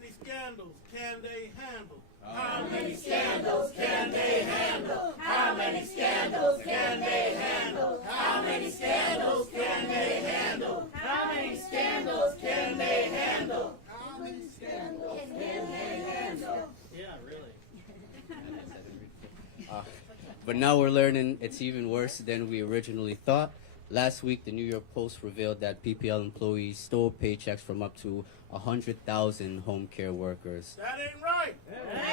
many scandals can they handle? How many scandals can they handle? How many scandals can they handle? How many scandals can they handle? How many scandals can they handle? How many scandals can they handle? Yeah, really. But now we're learning it's even worse than we originally thought. Last week, the New York Post revealed that PPL employees stole paychecks from up to 100,000 home care workers. That ain't right.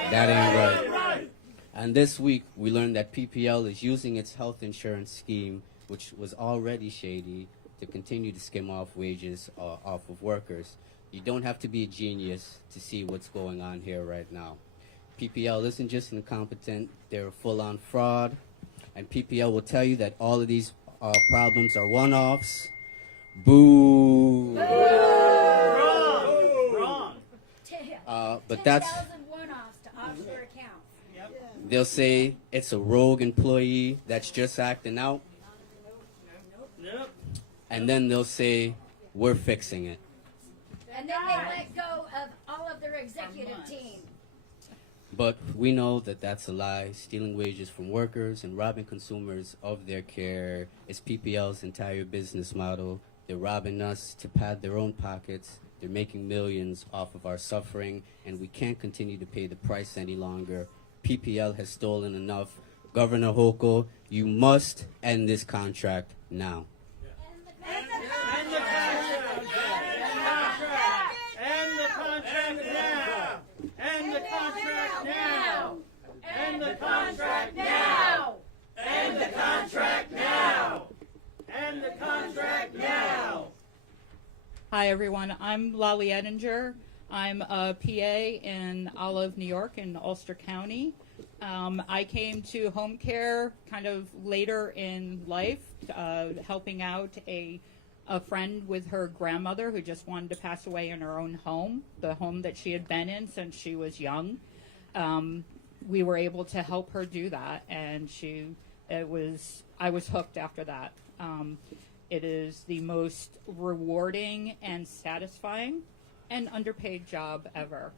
That ain't right. And this week, we learned that PPL is using its health insurance scheme, which was already shady, to continue to skim off wages off of workers. You don't have to be a genius to see what's going on here right now. PPL isn't just incompetent, they're full-on fraud. And PPL will tell you that all of these problems are one-offs. Boo! Wrong. But that's... 10,000 one-offs to offshore accounts. They'll say it's a rogue employee that's just acting out. Yep. And then they'll say, we're fixing it. And then they let go of all of their executive team. But we know that that's a lie. Stealing wages from workers and robbing consumers of their care is PPL's entire business model. They're robbing us to pad their own pockets. They're making millions off of our suffering, and we can't continue to pay the price any longer. PPL has stolen enough. Governor Hochul, you must end this contract now. End the contract now. End the contract now. End the contract now. End the contract now. End the contract now. Hi, everyone. I'm Lolly Edinger. I'm a PA in Olive, New York, in Ulster County. I came to home care kind of later in life, helping out a friend with her grandmother who just wanted to pass away in her own home, the home that she had been in since she was young. We were able to help her do that, and I was hooked after that. It is the most rewarding and satisfying and underpaid job ever.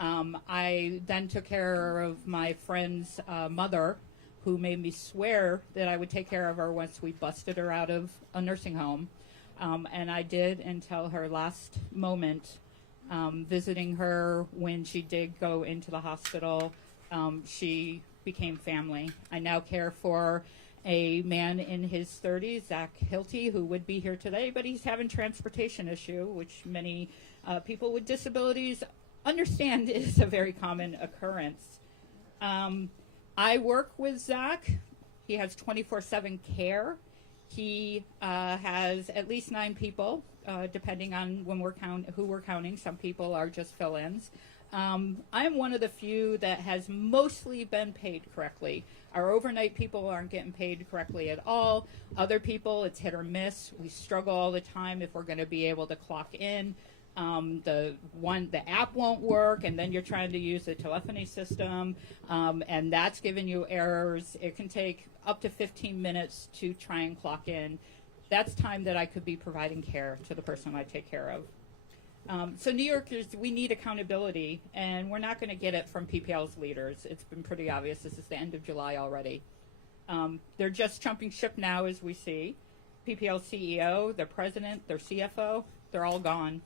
I then took care of my friend's mother, who made me swear that I would take care of her once we busted her out of a nursing home. And I did until her last moment, visiting her when she did go into the hospital. She became family. I now care for a man in his 30s, Zach Hilty, who would be here today, but he's having transportation issue, which many people with disabilities understand is a very common occurrence. I work with Zach. He has 24/7 care. He has at least 9 people, depending on when who we're counting. Some people are just fill-ins. I'm one of the few that has mostly been paid correctly. Our overnight people aren't getting paid correctly at all. Other people, it's hit or miss. We struggle all the time if we're going to be able to clock in. The app won't work, and then you're trying to use the telephony system, and that's giving you errors. It can take up to 15 minutes to try and clock in. That's time that I could be providing care to the person I take care of. So New Yorkers, we need accountability, and we're not going to get it from PPL's leaders. It's been pretty obvious. This is the end of July already. They're just jumping ship now, as we see. PPL CEO, their president, their CFO, they're all gone.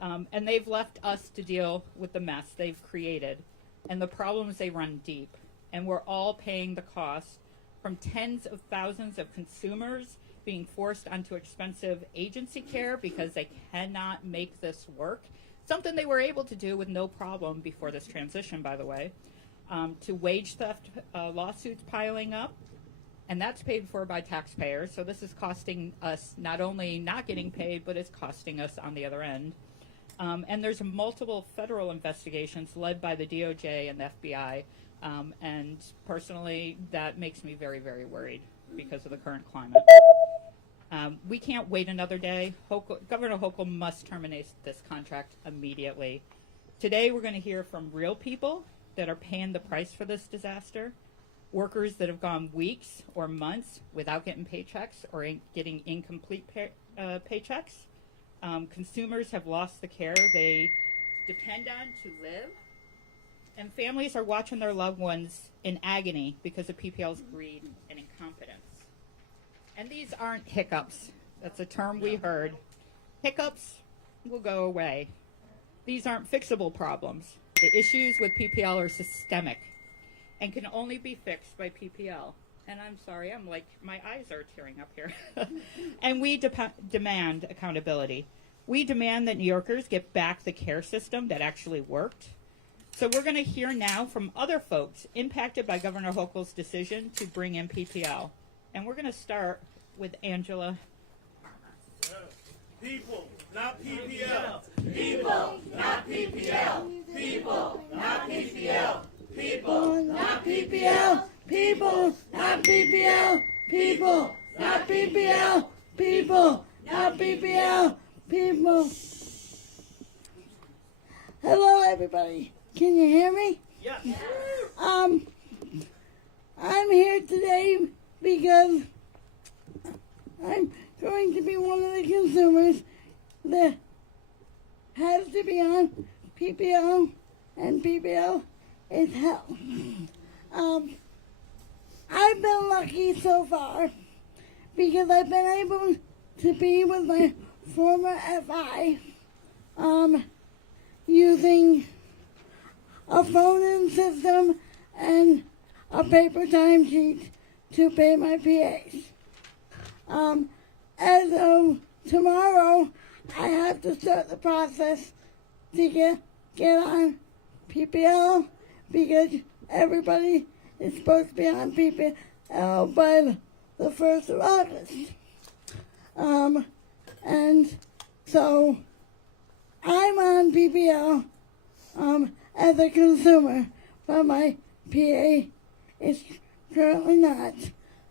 And they've left us to deal with the mess they've created and the problems they run deep. And we're all paying the cost, from tens of thousands of consumers being forced onto expensive agency care because they cannot make this work. Something they were able to do with no problem before this transition, by the way. To wage theft lawsuits piling up, and that's paid for by taxpayers. So this is costing us not only not getting paid, but it's costing us on the other end. And there's multiple federal investigations led by the DOJ and the FBI. And personally, that makes me very, very worried because of the current climate. We can't wait another day. Governor Hochul must terminate this contract immediately. Today, we're going to hear from real people that are paying the price for this disaster, workers that have gone weeks or months without getting paychecks or getting incomplete paychecks. Consumers have lost the care they depend on to live, and families are watching their loved ones in agony because of PPL's greed and incompetence. And these aren't hiccups. That's a term we heard. Hiccups will go away. These aren't fixable problems. The issues with PPL are systemic and can only be fixed by PPL. And I'm sorry, I'm like, my eyes are tearing up here. And we demand accountability. We demand that New Yorkers get back the care system that actually worked. So we're going to hear now from other folks impacted by Governor Hochul's decision to bring in PPL. And we're going to start with Angela. People, not PPL. People, not PPL. People, not PPL. People, not PPL. People, not PPL. People, not PPL. People, not PPL. People. Hello, everybody. Can you hear me? Yes. I'm here today because I'm going to be one of the consumers that has to be on PPL, and PPL is hell. I've been lucky so far because I've been able to be with my former FI using a phone-in system and a paper timesheet to pay my PAs. As of tomorrow, I have to start the process to get on PPL because everybody is supposed to be on PPL by the 1st of August. And so I'm on PPL as a consumer, but my PA is currently not.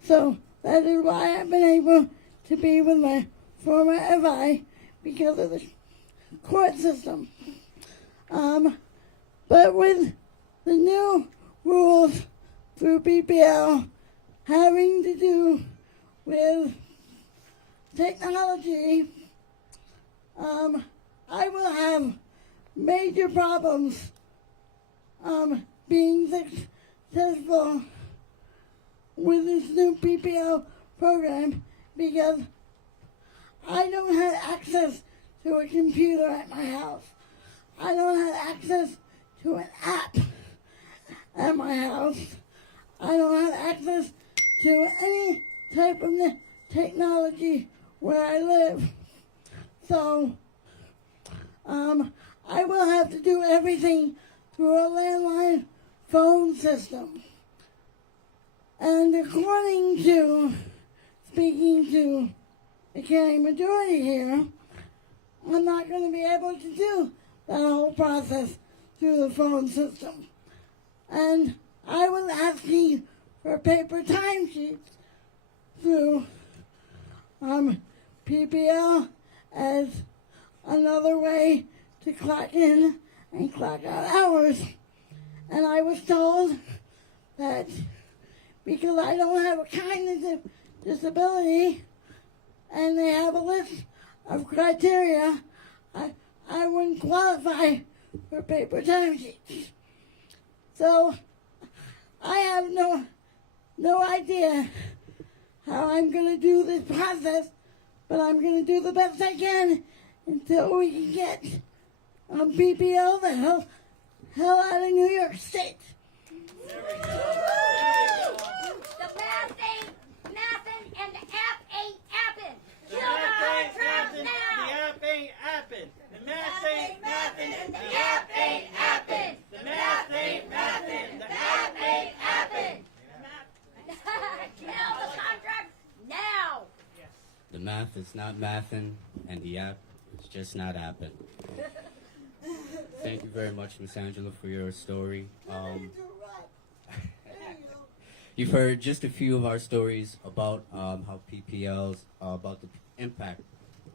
So that is why I've been able to be with my former FI because of the court system. But with the new rules through PPL having to do with technology, I will have major problems being successful with this new PPL program because I don't have access to a computer at my house. I don't have access to an app at my house. I don't have access to any type of technology where I live. So I will have to do everything through a landline phone system. And according to speaking to the county majority here, I'm not going to be able to do that whole process through the phone system. And I was asking for paper timesheets through PPL as another way to clock in and clock out hours. And I was told that because I don't have a cognitive disability and they have a list of criteria, I wouldn't qualify for paper timesheets. So I have no idea how I'm going to do this process, but I'm going to do the best I can until we can get PPL the hell out of New York State. There we go. There we go. The math ain't nothing and the app ain't appin'. The Kill math the ain't contract nothing, now. the app ain't appin'. The math ain't nothing, and the the app app ain't appin'. The math ain't nothing, the app ain't appin'. Kill the contract now. The math is not mathin', and the app is just not appin'. Thank you very much, Miss Angela, for your story. You've heard just a few of our stories about how PPLs, about the impact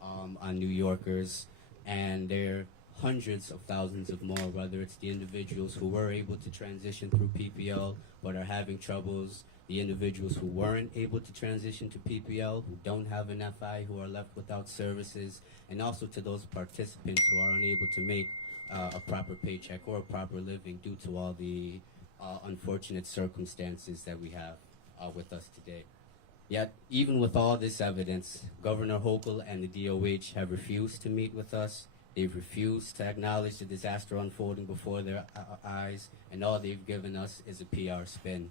on New Yorkers, and there are hundreds of thousands of more, whether it's the individuals who were able to transition through PPL but are having troubles, the individuals who weren't able to transition to PPL, who don't have an FI, who are left without services, and also to those participants who are unable to make a proper paycheck or a proper living due to all the unfortunate circumstances that we have with us today. Yet, even with all this evidence, Governor Hochul and the DOH have refused to meet with us. They've refused to acknowledge the disaster unfolding before their eyes, and all they've given us is a PR spin.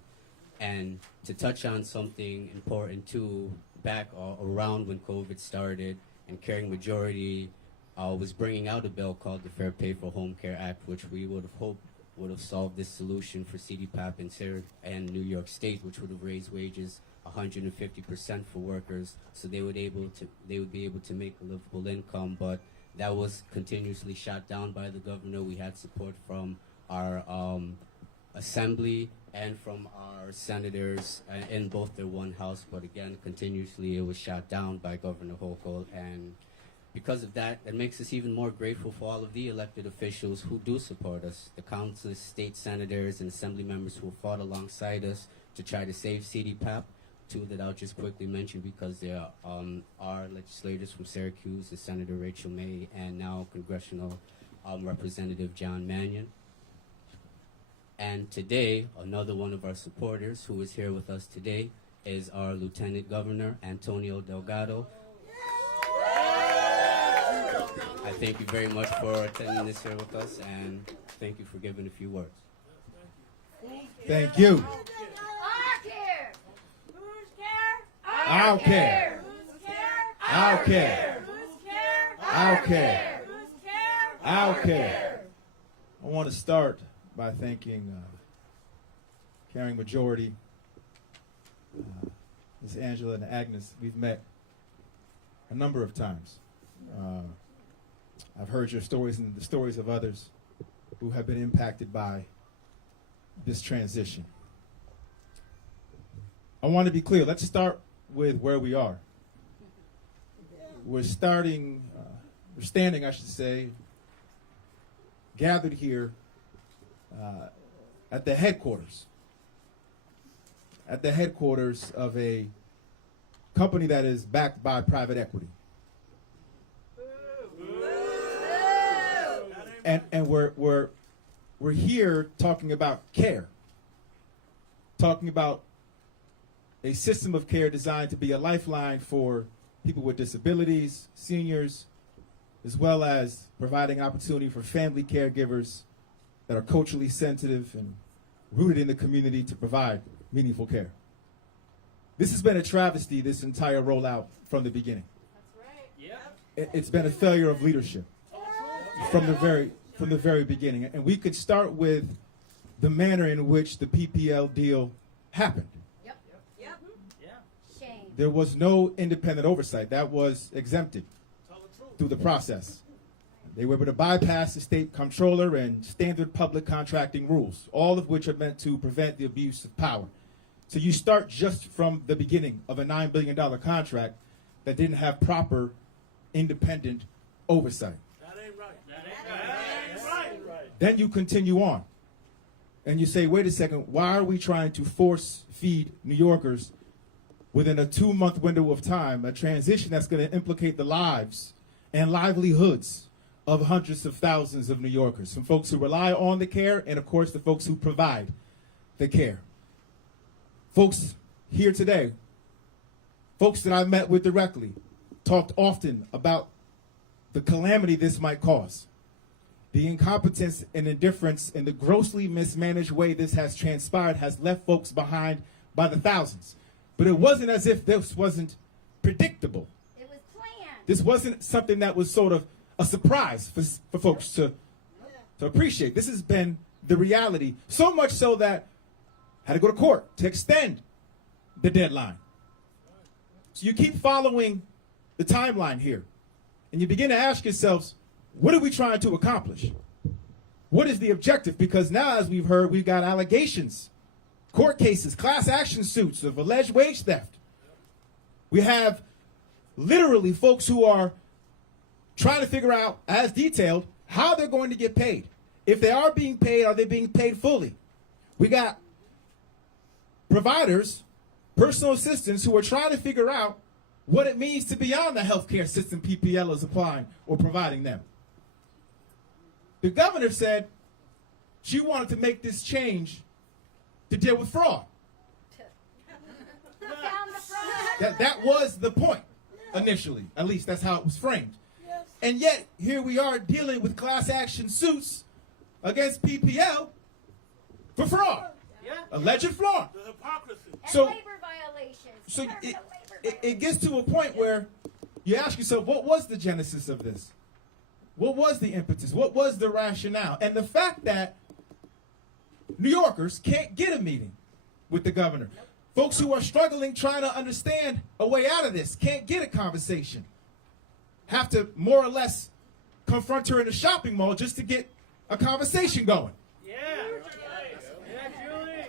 And to touch on something important too, back around when COVID started, and Caring Majority was bringing out a bill called the Fair Pay for Home Care Act, which we would have hoped would have solved this solution for CDPAP and New York State, which would have raised wages 150% for workers, so they would be able to make a livable income. But that was continuously shot down by the governor. We had support from our assembly and from our senators in both their one house, but again, continuously it was shot down by Governor Hochul. And because of that, it makes us even more grateful for all of the elected officials who do support us, the countless state senators and assembly members who have fought alongside us to try to save CDPAP. Two that I'll just quickly mention because they are legislators from Syracuse, the Senator Rachel May, and now Congressional Representative John Mannion. And today, another one of our supporters who is here with us today is our Lieutenant Governor, Antonio Delgado. I thank you very much for attending this here with us, and thank you for giving a few words. Thank you. Our care. Our care. Whose care? Our care. Whose care? Our care. Whose care? Our care. I want to start by thanking Caring Majority, Ms. Angela and Agnes. We've met a number of times. I've heard your stories and the stories of others who have been impacted by this transition. I want to be clear. Let's start with where we are. We're standing, I should say, gathered here at the headquarters of a company that is backed by private equity. And we're here talking about care, talking about a system of care designed to be a lifeline for people with disabilities, seniors, as well as providing opportunity for family caregivers that are culturally sensitive and rooted in the community to provide meaningful care. This has been a travesty, this entire rollout from the beginning. That's right. Yep. It's been a failure of leadership from the very beginning. And we could start with the manner in which the PPL deal happened. Yep. Yeah. Shame. There was no independent oversight. That was exempted through the process. They were able to bypass the state comptroller and standard public contracting rules, all of which are meant to prevent the abuse of power. So you start just from the beginning of a $9 billion contract that didn't have proper independent oversight. That ain't right. That ain't right. Then you continue on and you say, wait a second, why are we trying to force feed New Yorkers within a 2-month window of time, a transition that's going to implicate the lives and livelihoods of hundreds of thousands of New Yorkers, from folks who rely on the care and, of course, the folks who provide the care. Folks here today, folks that I met with directly, talked often about the calamity this might cause, the incompetence and indifference and the grossly mismanaged way this has transpired has left folks behind by the thousands. But it wasn't as if this wasn't predictable. It was planned. This wasn't something that was sort of a surprise for folks to appreciate. This has been the reality, so much so that I had to go to court to extend the deadline. So you keep following the timeline here, and you begin to ask yourselves, what are we trying to accomplish? What is the objective? Because now, as we've heard, we've got allegations, court cases, class action suits of alleged wage theft. We have literally folks who are trying to figure out, as detailed, how they're going to get paid. If they are being paid, are they being paid fully? We got providers, personal assistants who are trying to figure out what it means to be on the healthcare system PPL is applying or providing them. The governor said she wanted to make this change to deal with fraud. Who found the fraud? That was the point initially. At least that's how it was framed. And yet, here we are dealing with class action suits against PPL for fraud. Yeah. Alleged fraud. The hypocrisy. And So- labor violations. So Permanent labor it violations. gets to a point where you ask yourself, what was the genesis of this? What was the impetus? What was the rationale? And the fact that New Yorkers can't get a meeting with the governor. Folks who are struggling trying to understand a way out of this can't get a conversation. Have to more or less confront her in a shopping mall just to get a conversation going. Yeah. Yeah, Julie.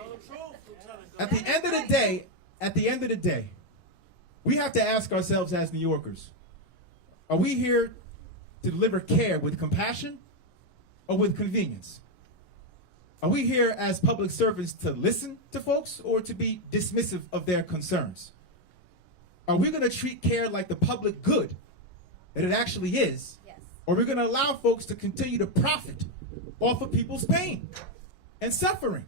At the end of the day, we have to ask ourselves as New Yorkers, are we here to deliver care with compassion or with convenience? Are we here as public servants to listen to folks or to be dismissive of their concerns? Are we going to treat care like the public good that it actually is? Yes. Or are we going to allow folks to continue to profit off of people's pain and suffering?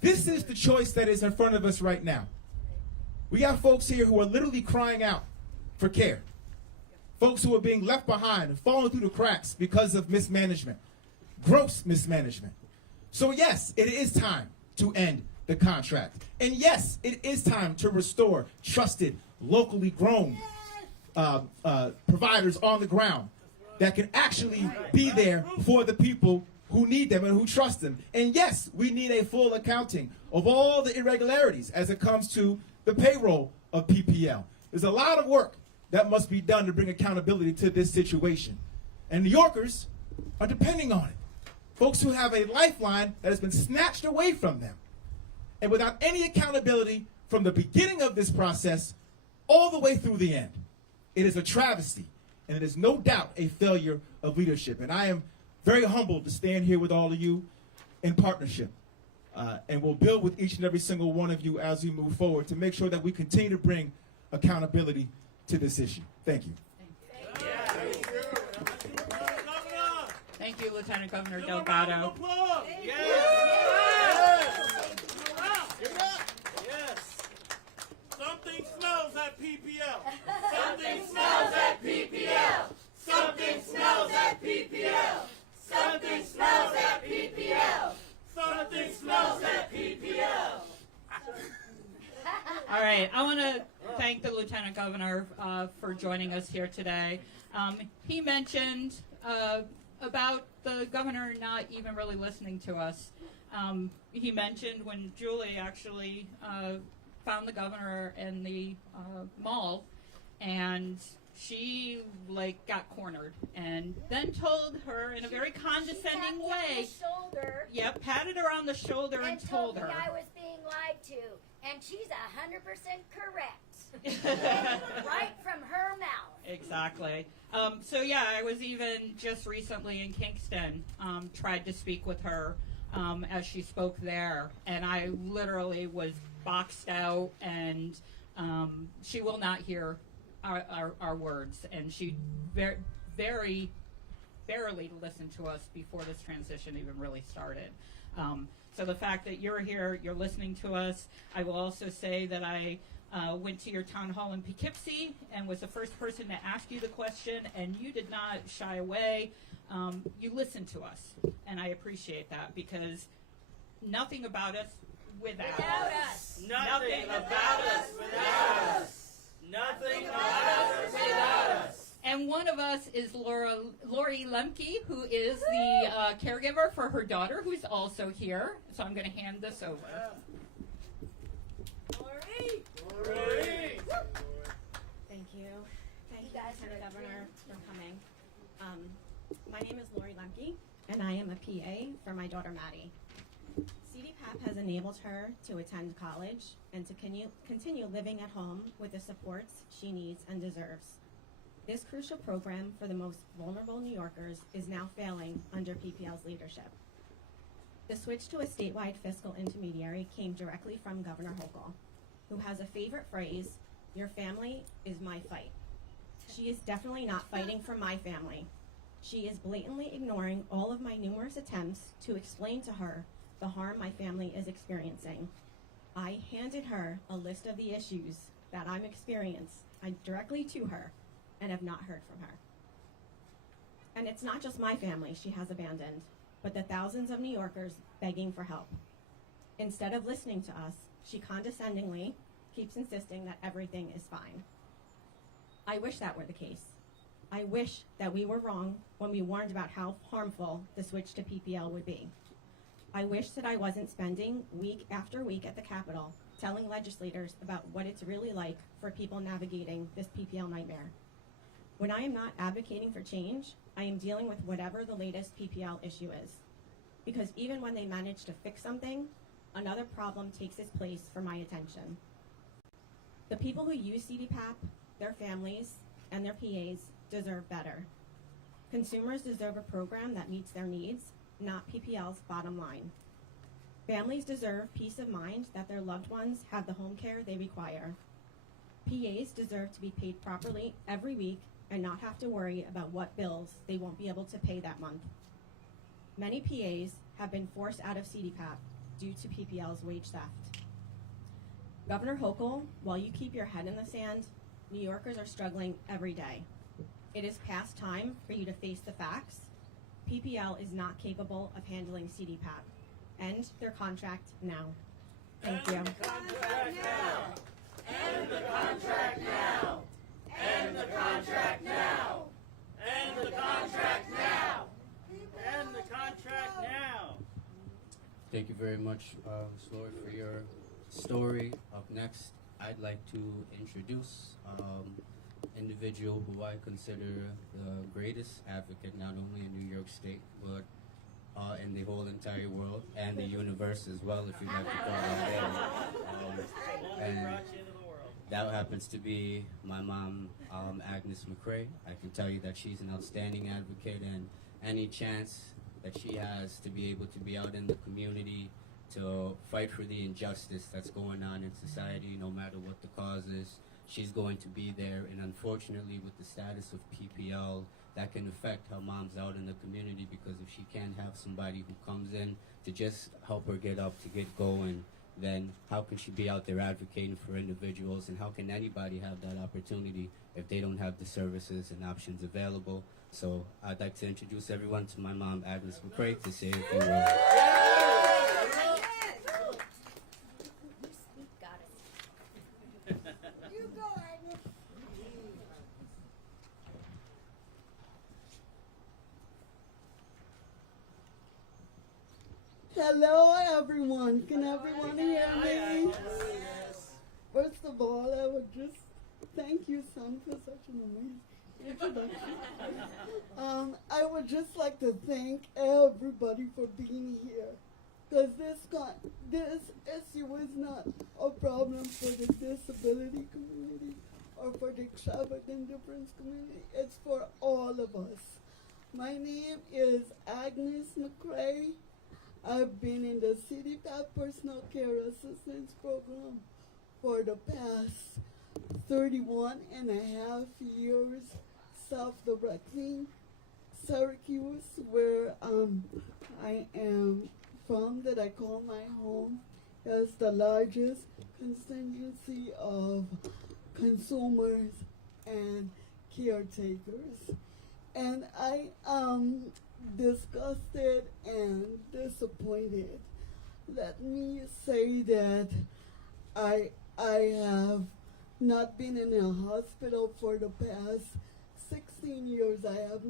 This is the choice that is in front of us right now. We got folks here who are literally crying out for care. Folks who are being left behind and falling through the cracks because of mismanagement, gross mismanagement. So yes, it is time to end the contract. And yes, it is time to restore trusted, locally grown providers on the ground that can actually be there for the people who need them and who trust them. And yes, we need a full accounting of all the irregularities as it comes to the payroll of PPL. There's a lot of work that must be done to bring accountability to this situation. And New Yorkers are depending on it. Folks who have a lifeline that has been snatched away from them. And without any accountability from the beginning of this process all the way through the end. It is a travesty, and it is no doubt a failure of leadership. And I am very humbled to stand here with all of you in partnership. And we'll build with each and every single one of you as we move forward to make sure that we continue to bring accountability to this issue. Thank you. Thank you, Lieutenant Governor Delgado. Yes. Yes. Something smells at PPL. Something smells at PPL. Something smells at PPL. Something smells at PPL. Something smells at PPL. All right, I want to thank the Lieutenant Governor for joining us here today. He mentioned about the governor not even really listening to us. He mentioned when Julie actually found the governor in the mall, and she got cornered, and then told her in a very condescending way. Shoulder. Yep, patted her on the shoulder and told her. Me I was being lied to, and she's 100% correct. Right from her mouth. Exactly. So yeah, I was even just recently in Kingston, tried to speak with her as she spoke there, and I literally was boxed out, and she will not hear our words, and she very barely listened to us before this transition even really started. So the fact that you're here, you're listening to us. I will also say that I went to your town hall in Poughkeepsie and was the first person to ask you the question, and you did not shy away. You listened to us, and I appreciate that, because nothing about us without us. Nothing about us without us. Nothing about us without us. And one of us is Lori Lemke, who is the caregiver for her daughter, who's also here. So I'm going to hand this over. Lori. Thank you. Thank you, Lieutenant Governor, for coming. My name is Lori Lemke, and I am a PA for my daughter, Maddie. CDPAP has enabled her to attend college and to continue living at home with the supports she needs and deserves. This crucial program for the most vulnerable New Yorkers is now failing under PPL's leadership. The switch to a statewide fiscal intermediary came directly from Governor Hochul, who has a favorite phrase, "Your family is my fight." She is definitely not fighting for my family. She is blatantly ignoring all of my numerous attempts to explain to her the harm my family is experiencing. I handed her a list of the issues that I'm experiencing directly to her and have not heard from her. And it's not just my family she has abandoned, but the thousands of New Yorkers begging for help. Instead of listening to us, she condescendingly keeps insisting that everything is fine. I wish that were the case. I wish that we were wrong when we warned about how harmful the switch to PPL would be. I wish that I wasn't spending week after week at the Capitol telling legislators about what it's really like for people navigating this PPL nightmare. When I am not advocating for change, I am dealing with whatever the latest PPL issue is. Because even when they manage to fix something, another problem takes its place for my attention. The people who use CDPAP, their families, and their PAs deserve better. Consumers deserve a program that meets their needs, not PPL's bottom line. Families deserve peace of mind that their loved ones have the home care they require. PAs deserve to be paid properly every week and not have to worry about what bills they won't be able to pay that month. Many PAs have been forced out of CDPAP due to PPL's wage theft. Governor Hochul, while you keep your head in the sand, New Yorkers are struggling every day. It is past time for you to face the facts. PPL is not capable of handling CDPAP. End their contract now. Thank you. End the contract now. End the contract now. End the contract now. End the contract now. End the contract now. Thank you very much, Ms. Lori, for your story. Up next, I'd like to introduce individual who I consider the greatest advocate, not only in New York State, but in the whole entire world and the universe as well, if you'd like to call it that. And that happens to be my mom, Agnes McCrae. I can tell you that she's an outstanding advocate, and any chance that she has to be able to be out in the community to fight for the injustice that's going on in society, no matter what the cause is, she's going to be there. And unfortunately, with the status of PPL, that can affect how mom's out in the community, because if she can't have somebody who comes in to just help her get up, to get going, then how can she be out there advocating for individuals, and how can anybody have that opportunity if they don't have the services and options available? So I'd like to introduce everyone to my mom, Agnes McCrae, to say a few words. Got it. You go, Agnes. Hello, everyone. Can everyone hear me? First of all, I would just thank you, son, for such an amazing introduction. I would just like to thank everybody for being here, because this issue is not a problem for the disability community or for the extravagant difference community. It's for all of us. My name is Agnes McCrae. I've been in the CDPAP Personal Care Assistance Program for the past 31 and a half years, self-directing. Syracuse, where I am from, that I call my home, has the largest constituency of consumers and caretakers. And I am disgusted and disappointed. Let me say that I have not been in a hospital for the past 16 years. I have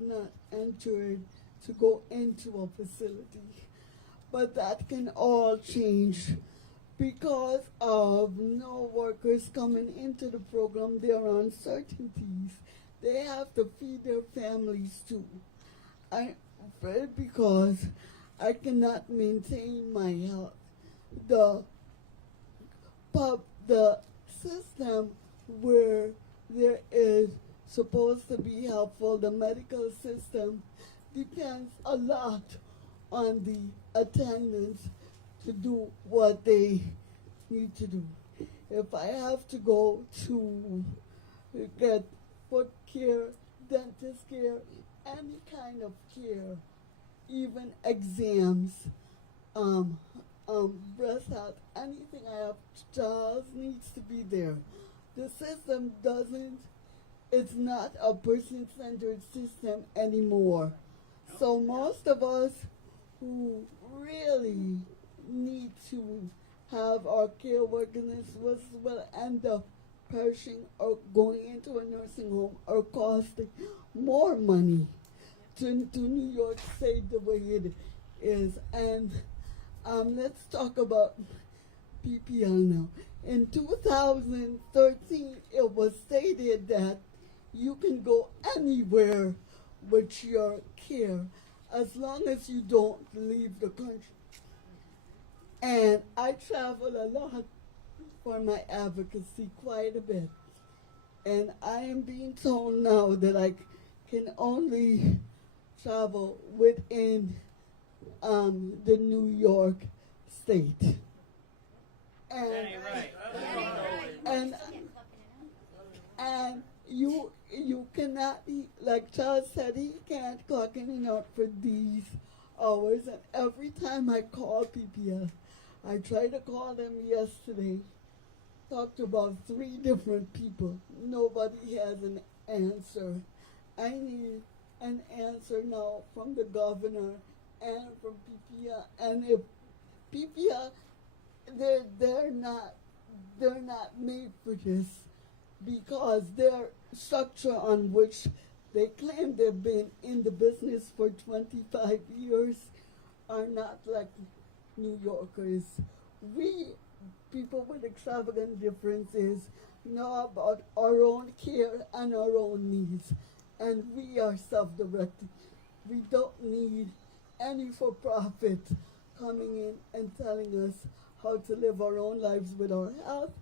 not entered to go into a facility. But that can all change because of no workers coming into the program. There are uncertainties. They have to feed their families too. I'm afraid because I cannot maintain my health. The system where there is supposed to be helpful, the medical system, depends a lot on the attendants to do what they need to do. If I have to go to get foot care dentist care, any kind of care, even exams, breast health, anything I have, child needs to be there. The system doesn't, it's not a person-centered system anymore. So most of us who really need to have our care workers will end up perishing or going into a nursing home or costing more money to New York State the way it is. And let's talk about PPL now. In 2013, it was stated that you can go anywhere with your care as long as you don't leave the country. And I travel a lot for my advocacy, quite a bit. And I am being told now that I can only travel within the New York State. And, That ain't right. and you cannot, like Charles said, he can't clock in and out for these hours. And every time I call PPL, I tried to call them yesterday, talked to about 3 different people. Nobody has an answer. I need an answer now from the governor and from PPL. And if PPL, they're not made for this, because their structure on which they claim they've been in the business for 25 years are not like New Yorkers. We, people with extravagant differences, know about our own care and our own needs, and we are self-directed. We don't need any for-profit coming in and telling us how to live our own lives with our health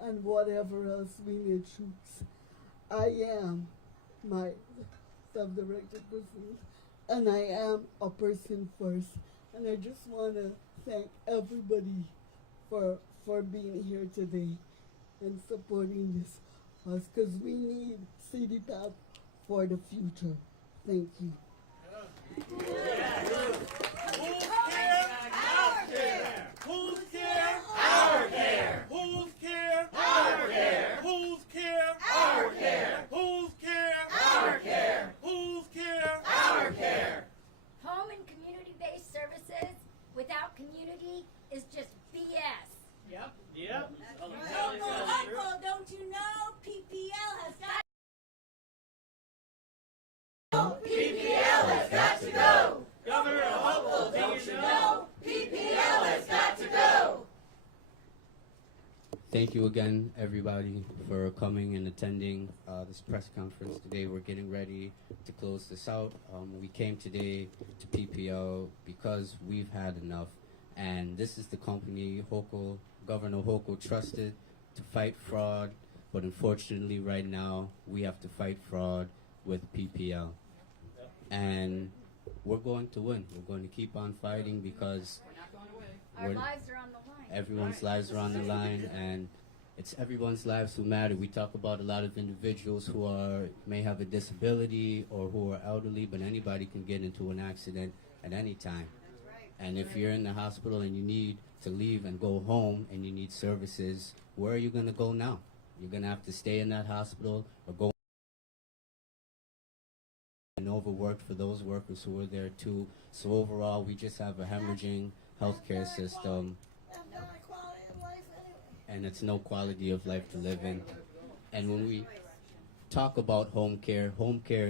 and whatever else we may choose. I am my self-directed person, and I am a person first. And I just want to thank everybody for being here today and supporting this cause, because we need CDPAP for the future. Thank you. Whose care? Our care. Whose care? Our care. Whose care? Our care. Whose care? Our care. Whose care? Our care. Whose care? Our care. Home and community-based services without community is just BS. Yep. Yep. Uncle, don't you know PPL has got PPL has got to go. Governor Hochul, don't you know? PPL has got to go. Thank you again, everybody, for coming and attending this press conference today. We're getting ready to close this out. We came today to PPL because we've had enough, and this is the company Governor Hochul trusted to fight fraud, but unfortunately right now we have to fight fraud with PPL. And we're going to win. We're going to keep on fighting because Our lives are on the line. everyone's lives are on the line, and it's everyone's lives who matter. We talk about a lot of individuals who may have a disability or who are elderly, but anybody can get into an accident at any time. And if you're in the hospital and you need to leave and go home and you need services, where are you going to go now? You're going to have to stay in that hospital or go and overworked for those workers who are there too. So overall, we just have a hemorrhaging healthcare system, and it's no quality of life to live in. And when we talk about home care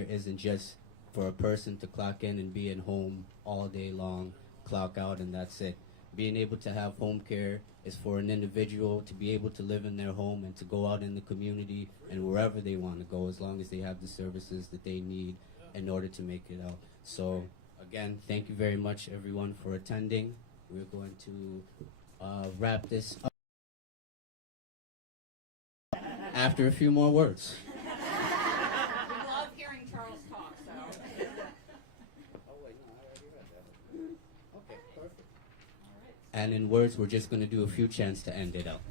isn't just for a person to clock in and be in home all day long, clock out, and that's it. Being able to have home care is for an individual to be able to live in their home and to go out in the community and wherever they want to go, as long as they have the services that they need in order to make it out. So again, thank you very much, everyone, for attending. We're going to wrap this up after a few more words. We love hearing Charles talk, so. Okay, perfect. And in words, we're just going to do a few chants to end it out.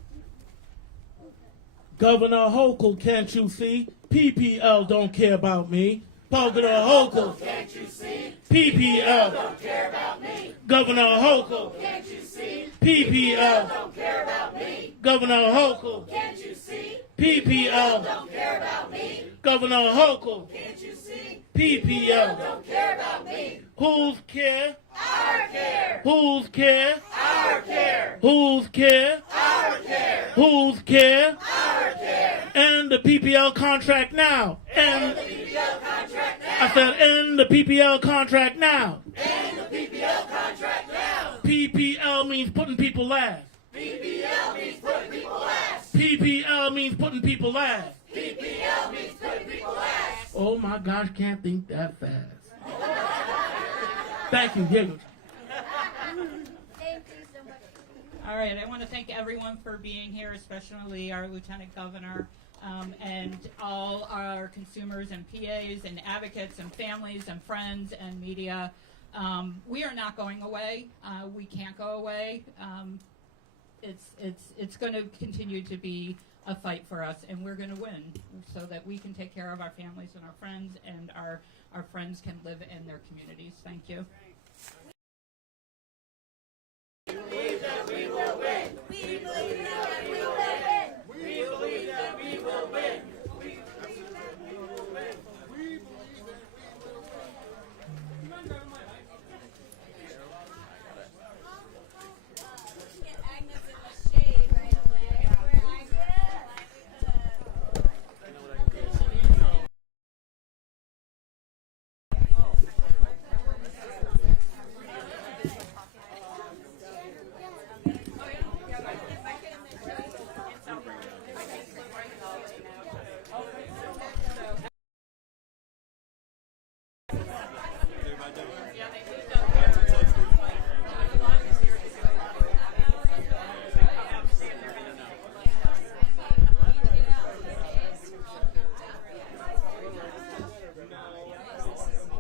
Governor Hochul, can't you see? PPL don't care about me. Governor Hochul. Can't you see? PPL. Don't care about me. Governor Hochul. Can't you see? PPL. Don't care about me. Governor Hochul. Can't you see? PPL. Don't care about me. Governor Hochul. Can't you see? PPL. Don't care about me. Who's care? Our care. Who's care? Our care. Who's care? Our care. Who's care? Our care. End the PPL contract now. End. The PPL contract now. I said end the PPL contract now. End the PPL contract now. PPL means putting people last. PPL means putting people last. PPL means putting people last. PPL means putting people last. Oh my gosh, can't think that fast. Thank you, Giggles. Thank you so much. All right, I want to thank everyone for being here, especially our Lieutenant Governor, and all our consumers and PAs and advocates and families and friends and media. We are not going away. We can't go away. It's going to continue to be a fight for us, and we're going to win so that we can take care of our families and our friends, and our friends can live in their communities. Thank you.